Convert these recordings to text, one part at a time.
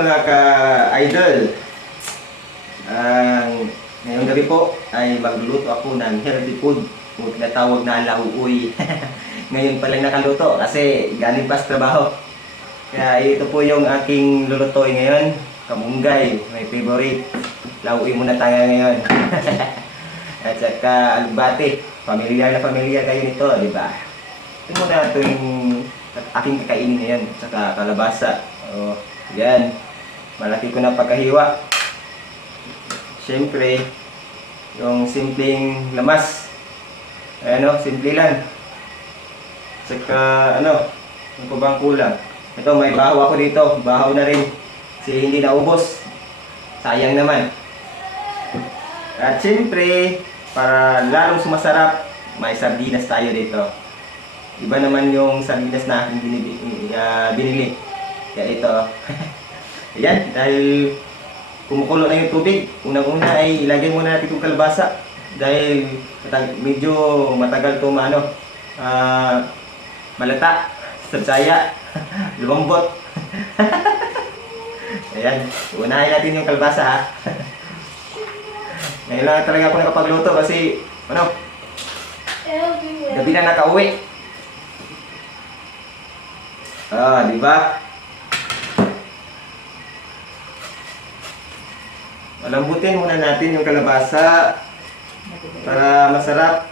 mga ka-idol. Ngayong gabi po ay magluluto ako ng healthy food o tinatawag na lauoy. Ngayon pa lang nakaluto kasi galing pa sa trabaho. Kaya ito po yung aking lulutuin ngayon. Kamunggay, my favorite. Lauoy muna tayo ngayon. At saka alugbati. Pamilyar na pamilyar kayo nito, di ba? Ito muna ito yung aking kakainin ngayon. At saka kalabasa. O, yan. Malaki ko na pagkahiwa. Siyempre, yung simpleng lamas. Ayan o, simple lang. Saka, ano pa bang kulang? Ito, may bahaw ako dito. Bahaw na rin. Kasi hindi naubos. Sayang naman. At siyempre, para lalong sumasarap, may sardinas tayo dito. Iba naman yung sardinas na aking binili. Kaya ito. Ayan, dahil kumukulo na yung tubig. Unang-una ay ilagay muna natin itong kalabasa. Dahil medyo matagal ito malata, sabsaya, lumambot. Ayan, unahin natin yung kalabasa ha. Ngayon lang talaga ako nakapagluto kasi gabi na nakauwi. Di ba? Malambutin muna natin yung kalabasa para masarap.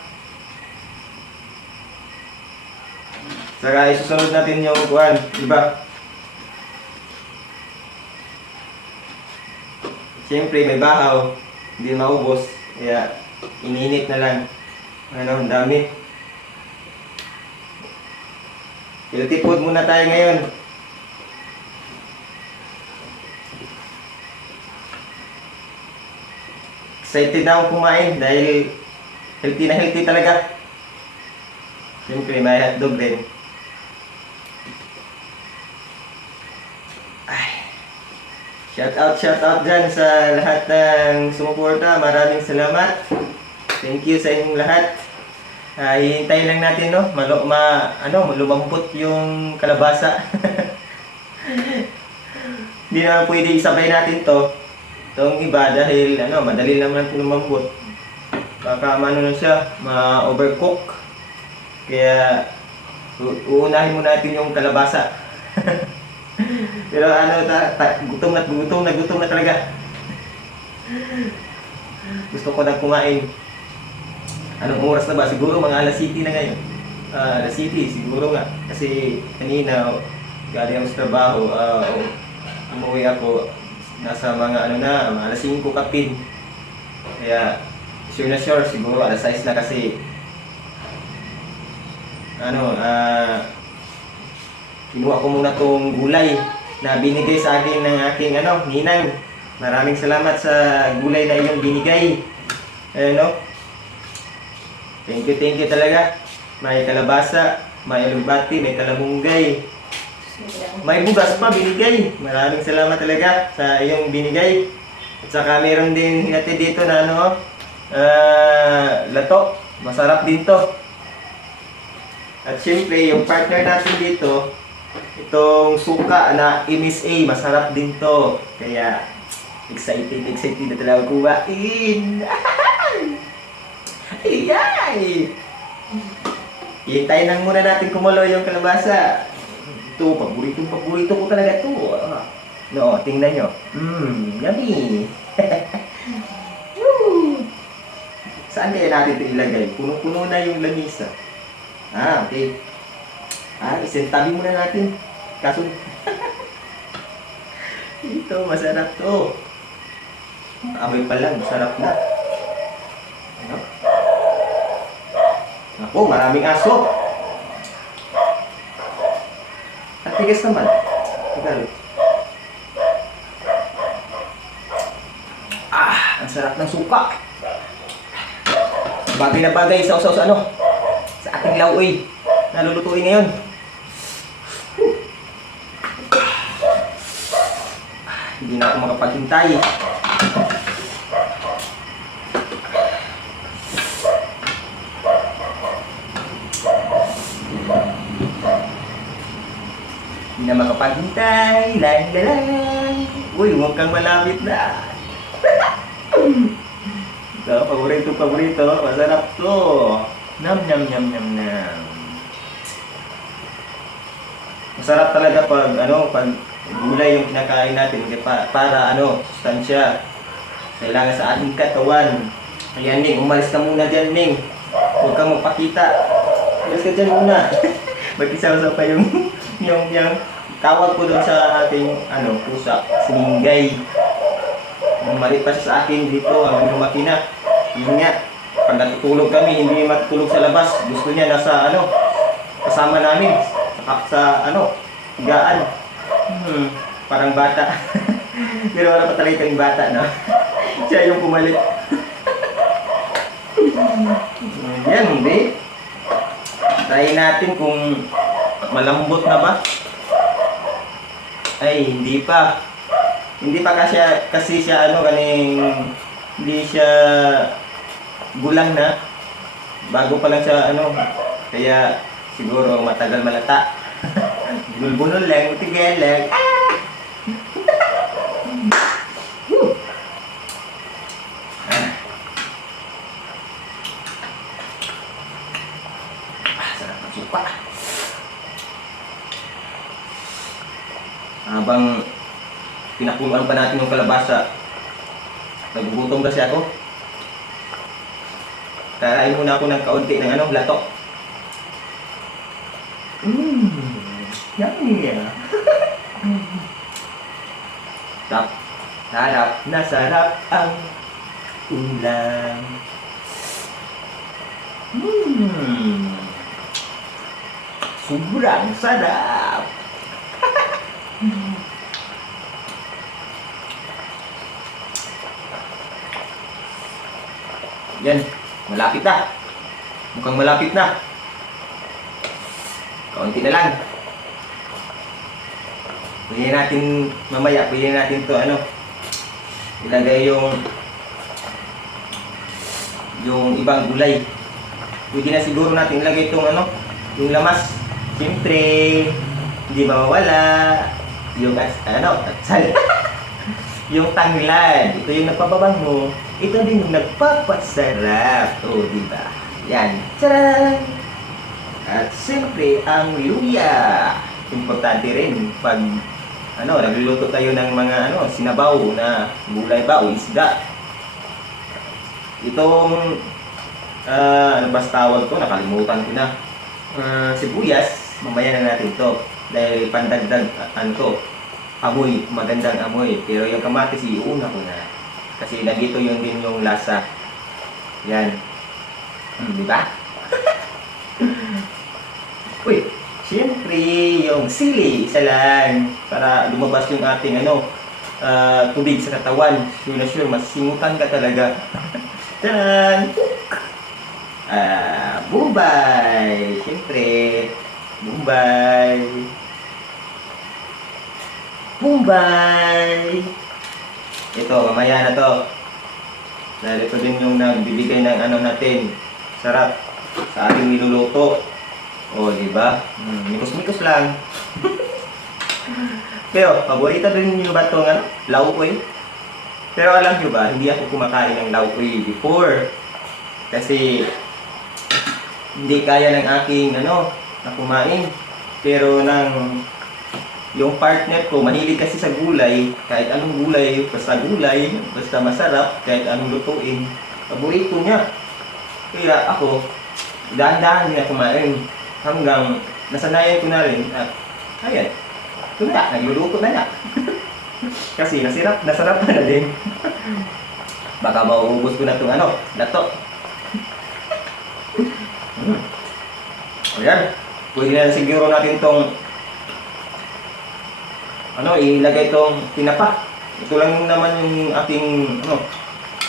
Saka isusunod natin yung kuwan, diba? Siyempre may bahaw, hindi maubos, kaya ininit na lang. Ang dami. Healthy food muna tayo ngayon. Excited na akong kumain dahil healthy na healthy talaga. Siyempre may hotdog din. Shout out dyan sa lahat ng sumuporta. Maraming salamat. Thank you sa inyong lahat. Hihintayin lang natin lumambot yung kalabasa. Hindi naman pwede isabay natin to. Itong iba dahil madali naman lumambot. Baka na siya, ma-overcook. Kaya uunahin muna natin yung kalabasa. Pero gutom na talaga. Gusto ko na kumain. Anong oras na ba? Siguro mga alas 7 na ngayon. Alas 7 siguro nga. Kasi kanina galing ako sa trabaho. Umuwi ako. Nasa mga mga alas 5 kapin. Kaya sure na sure siguro alas 6 na kasi kinuha ko muna tong gulay na binigay sa akin ng aking ninang. Maraming salamat sa gulay na iyong binigay. Thank you talaga. May kalabasa, may alugbati, may kalamunggay. May bugas pa binigay. Maraming salamat talaga sa iyong binigay. At saka meron din hinati dito na lato. Masarap din to. At syempre, yung partner natin dito, itong suka na MSA, masarap din to. Kaya, excited na talaga kumain. Iyay! Hintayin lang muna natin kumulo yung kalabasa. Ito, paborito ko talaga ito. Tingnan nyo. Yummy! Saan kaya natin ito ilagay? Puno-puno na yung lamisa. Okay. Isentabi muna natin. Kaso, ito, masarap to. Amoy pa lang, masarap na. Ako, maraming aso. At tigas naman. Ang sarap ng suka. Bagay na bagay sa sa ating lauoy na lulutuin ngayon. Hindi na ako makapaghintay. Hindi na makapaghintay. Lang. Uy, huwag kang malapit na. Ito, paborito. Masarap to. Nam, nam, nam, nam, nam. Masarap talaga pag gulay yung kinakain natin para sustansya. Kailangan sa ating katawan. Ayan, Ning, umalis ka muna dyan, Ning. Huwag kang magpakita. Umalis ka dyan muna. Magkisama pa yung tawag ko doon sa ating pusa, siningay. Malit pa siya sa akin dito hanggang lumaki na. Yun nga, pag natutulog kami, hindi matutulog sa labas. Gusto niya nasa kasama namin. Sa higaan. Parang bata. Pero wala pa talaga yung bata, no? Siya yung pumalit. Yan, hindi. Try natin kung malambot na ba. Ay, hindi pa. Hindi pa kasi siya hindi siya gulang na. Bago pa lang siya kaya siguro matagal malata. Bulbunol lang, utigal lang. Sarap ng suka. Habang pinakuluan pa natin yung kalabasa, nagugutom kasi ako. Kakain muna ako ng kaunti ng lato. Yummy. Sarap na sarap ang ulam. Sobrang sarap. Yan, malapit na. Mukhang malapit na. Kaunti na lang. Pwede natin mamaya, pwede natin to ilagay yung ibang gulay. Pwede na siguro natin ilagay itong yung lamas. Siyempre, hindi mawawala yung yung tanglad. Ito yung nagpapabang mo. Ito din yung nagpapasarap. O, diba? Yan. Tcharan! At siyempre, ang luya. Importante rin pag nagluluto tayo ng mga sinabaw na gulay ba o isda. Itong ano ba tawag to? Nakalimutan ko na. Sibuyas, mamaya na natin to. Dahil pandagdag amoy, magandang amoy. Pero yung kamatis, iuna ko na. Kasi lagi to yun din yung lasa. Yan. Di ba? Uy, siyempre yung sili, isa lang. Para lumabas yung ating tubig sa katawan. Sure na sure, masimutan ka talaga. Taran! Bubay! Siyempre, bubay! Bubay! Ito, mamaya na to. Dahil ito din yung nagbibigay ng natin. Sarap sa ating niluluto. O, diba? Mikos-mikos lang. Pero, paborito din nyo ba itong laukoy? Pero alam nyo ba, hindi ako kumakain ng laukoy before. Kasi, hindi kaya ng aking na kumain. Pero yung partner ko, mahilig kasi sa gulay. Kahit anong gulay, basta masarap, kahit anong lutuin. Paborito niya. Kaya ako, dahan-dahan din ako kumain. Hanggang nasanayan ko na rin at ayan, nagluluto na niya. Kasi nasarap na din. Baka mauubos ko na itong lato. Ayan, pwede na siguro natin itong ilagay itong tinapa. Ito lang naman yung ating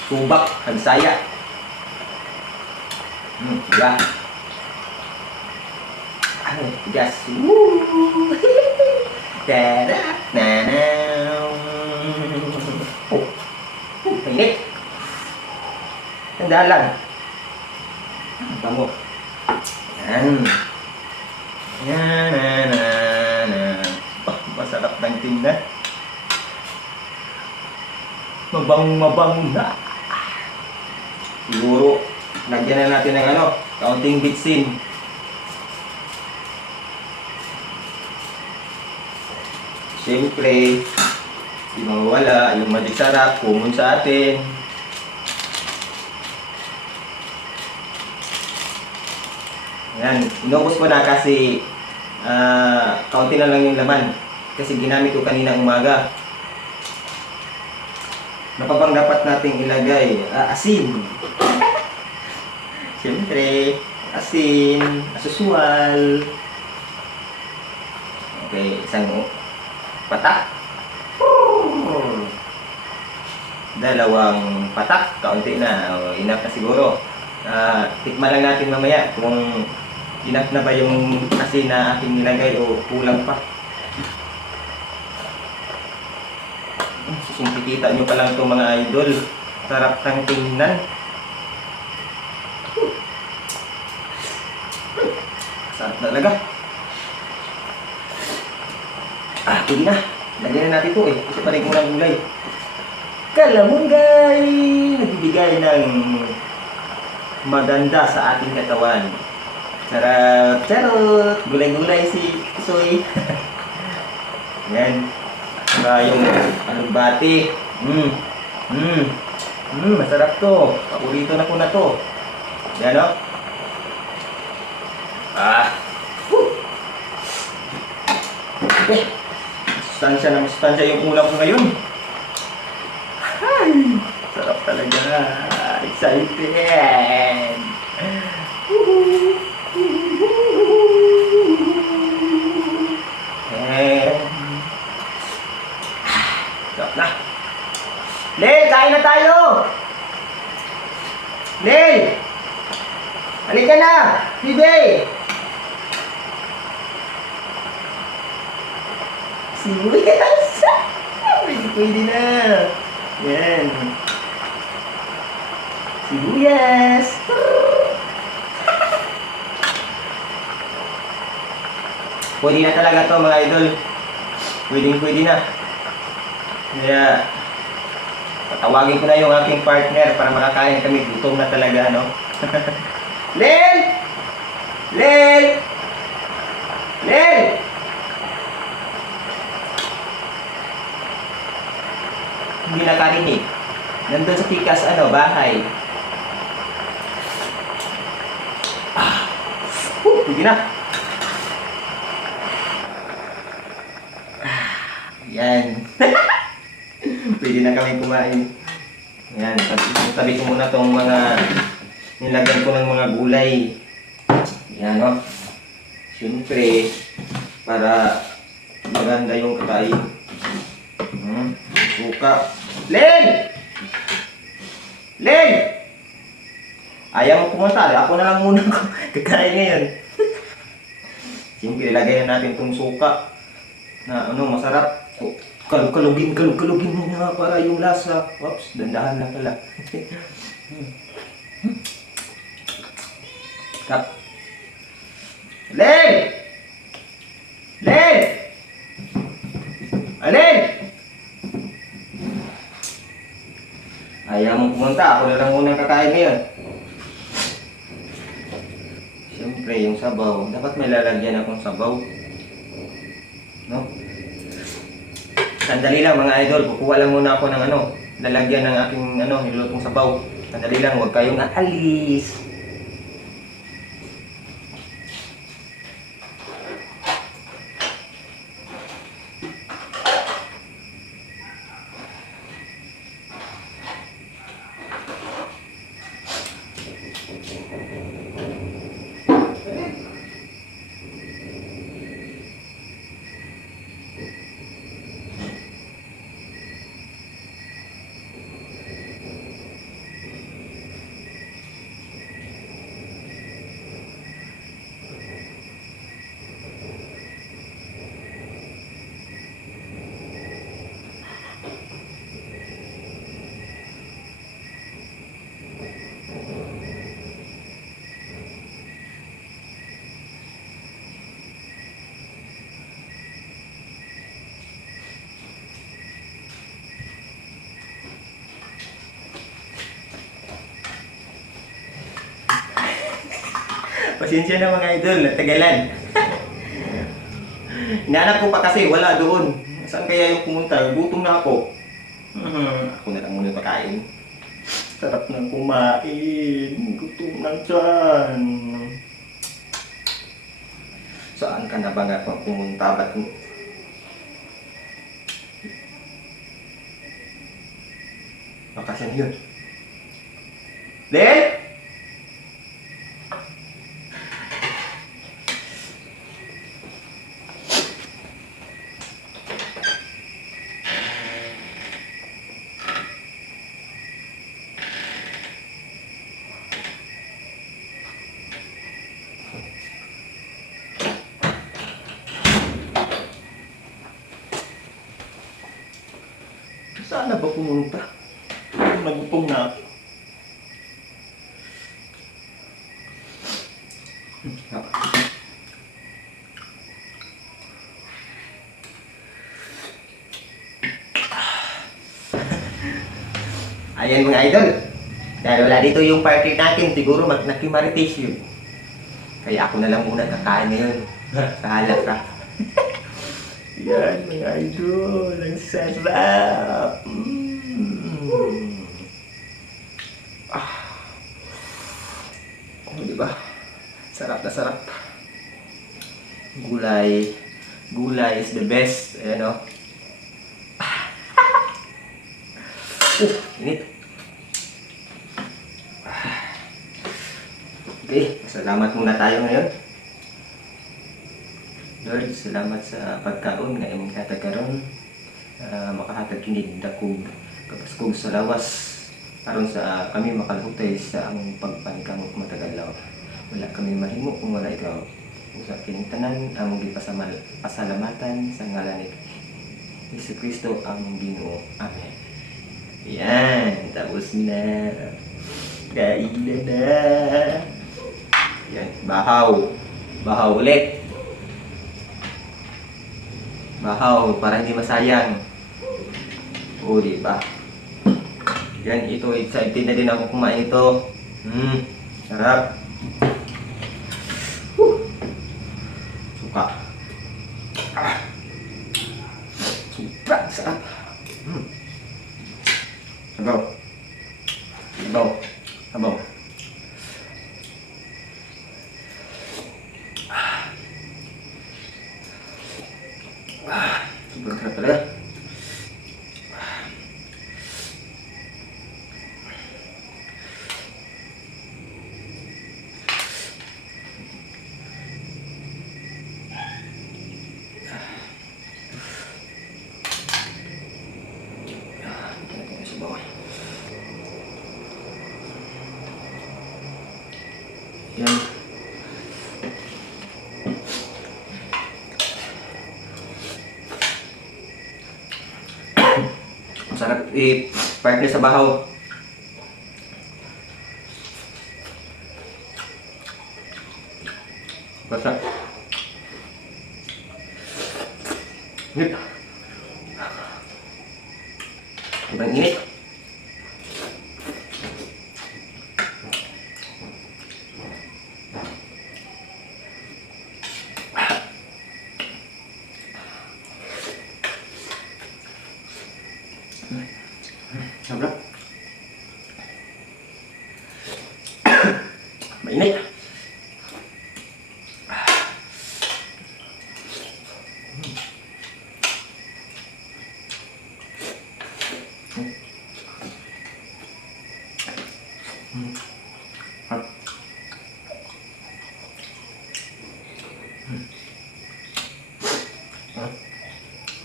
subak, hagsaya. Diba? Yes. Woo! Tada! Nanaw! Mainit! Tandaan lang. Tamo. Yan. Yan. Masarap ng tinda. Mabang na. Siguro, lagyan na natin ng ano, kaunting bitsin. Siyempre, di mawawala yung magic sarap, common sa atin. Ayan, inubos ko na kasi kaunti na lang yung laman. Kasi ginamit ko kanina umaga. Ano pa bang dapat nating ilagay? Asin. Siyempre, asin, asuswal. Okay, isang patak. Dalawang patak, kaunti na. Enough na siguro. Tikman lang natin mamaya kung enough na ba yung asin na aking nilagay o kulang pa. Kita nyo pa lang itong mga idol. Sarap ng tingnan. Sarap talaga. Pwede na. Lagyan na natin ito eh. Kasi parang kulang gulay. Kalamunggay! Nagbibigay ng maganda sa ating katawan. Sarap! Charot! Gulay-gulay si Soy. Yan. Saka yung alugbati. Masarap to. Paborito na ko na to. Yan o. Okay. Sustansya yung ulam ko ngayon. Ay, sarap talaga. Excited. Sarap na. Lel, kain na tayo. Lel, halika na. Bibi. Sibuyas. Pwede na. Yan. Sibuyas. Pwede na talaga to mga idol. Pwede na. Kaya patawagin ko na yung aking partner para makakain kami. Gutom na talaga, no? Lel! Lel! Lel! Hindi nakarinig. Nandun sa pikas, bahay. Pwede na. Yan. Pwede na kami kumain. Yan. Tabi ko muna itong mga nilagyan ko ng mga gulay. Yan, no? Siyempre, para maganda yung kakain. Suka. Len! Len! Ayaw mo pumunta. Ako na lang muna kakain ngayon. Siyempre, ilagay na natin itong suka na masarap. Kalugin mo na para yung lasa. Oops, dandahan lang pala. Tap. Len! Len! Len! Ayaw mong pumunta. Ako na lang muna kakain ngayon. Siyempre, yung sabaw. Dapat may lalagyan akong sabaw. No? Sandali lang mga idol. Kukuha lang muna ako ng lalagyan ng aking nilutong sabaw. Sandali lang. Huwag kayong aalis. Pasensya na mga idol, natagalan. Hinanap ko pa kasi wala doon. Saan kaya yung pumunta? Gutom na ako. Ako na lang muna pakain. Sarap ng kumain. Gutom lang dyan. Saan ka na ba nga pumunta? Ba't bakasan yun? Len? Saan na ba pumunta? Nagutom na ako. Ayan mga idol. Dahil wala dito yung party natin, siguro nakimarites yun. Kaya ako na lang muna kakain ngayon. Sahala ka. Yan mga idol, ang sarap. Oh, diba? Sarap na sarap. Gulay. Gulay is the best. Ayan o. Init. Okay, salamat muna tayo ngayon. Lord, salamat sa pagkaon nga imong katagaron. Makahatag kini dakog kapaskog sa lawas aron sa kami makalhutay sa among pagpanikamot matagalaw. Wala kami mahimo kung wala ikaw. Usa kining tanan among pasalamatan sa ngalan ni Jesucristo among Ginoo. Amen. Yan, tapos na. Kain na. Yan, bahaw. Bahaw ulit. Bahaw, para hindi masayang. O, diba? Yan, ito, excited na din ako kumain ito. Sarap. Suka. Super, sarap. Sabaw. Sabaw. Sabaw. Sobrang sarap talaga. Yan. Masarap i-partner sa bahaw. Basta. Init. Sobrang init. Sobra. Mainit.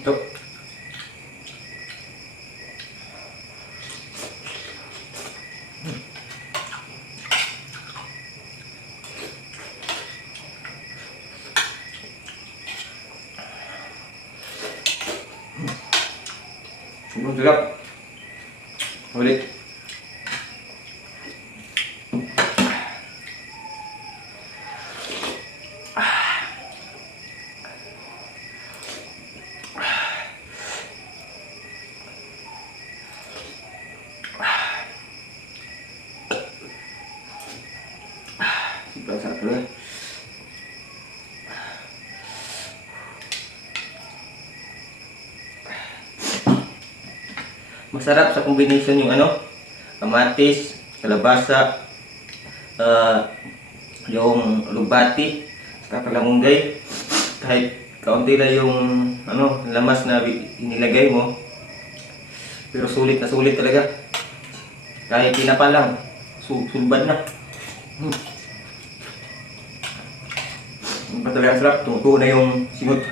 Ito. Sobrang sarap. Ulit. Sobrang sarap talaga. Masarap sa combination yung ano, kamatis, kalabasa, yung lubati, saka kalamunggay. Kahit kaunti lang yung ano, lamas na inilagay mo, pero sulit na sulit talaga. Kahit tinapa lang, sulbad na. Ang talagang sarap, tumutuo na yung singot.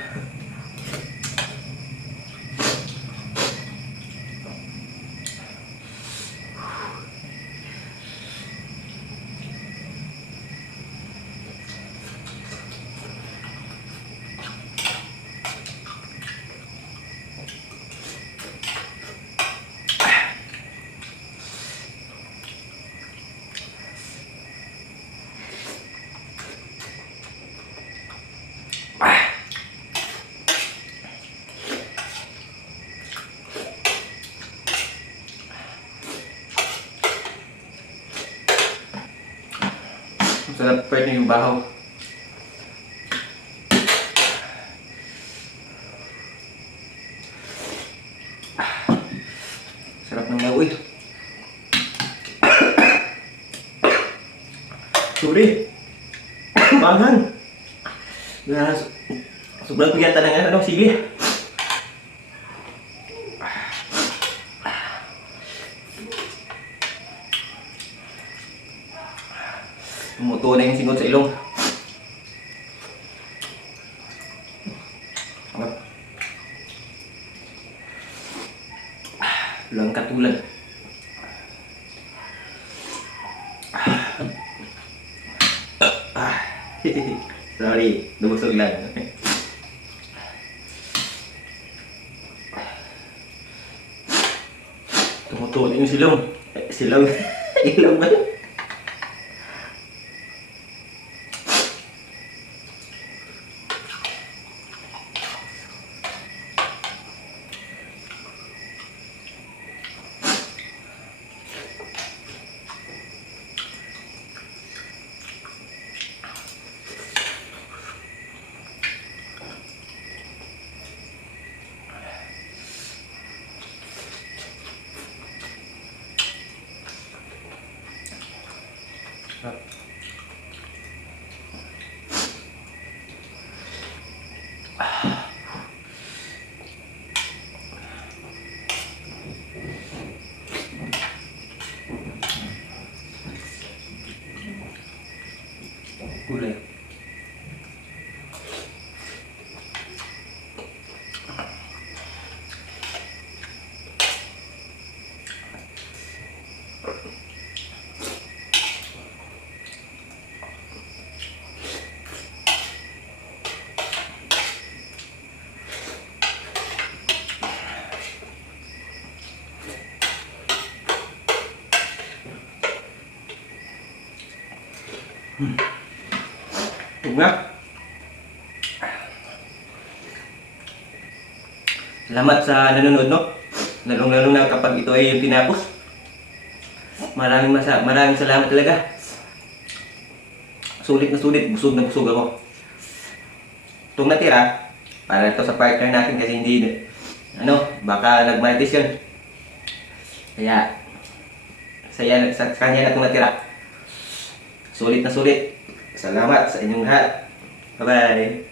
Masarap pa rin yung bahaw. Sarap ng bahaw eh. Sorry. Mangan. Sobrang pigatan ng ano, sige. Tumutuo na yung singot sa ilong. Walang katulad. Sorry, nabusog lang. Tumutuo na yung silong. Silong. Ilong ba? Gulay. Nga. Salamat sa nanonood, no? Lalong-lalo na kapag ito ay yung tinapos. Maraming salamat talaga. Sulit na sulit, busog na busog ako. Itong natira, para ito sa partner natin kasi hindi, baka nagmarites yun. Kaya, sa kanya na itong natira. Sulit na sulit. Salamat sa inyong lahat. Bye-bye.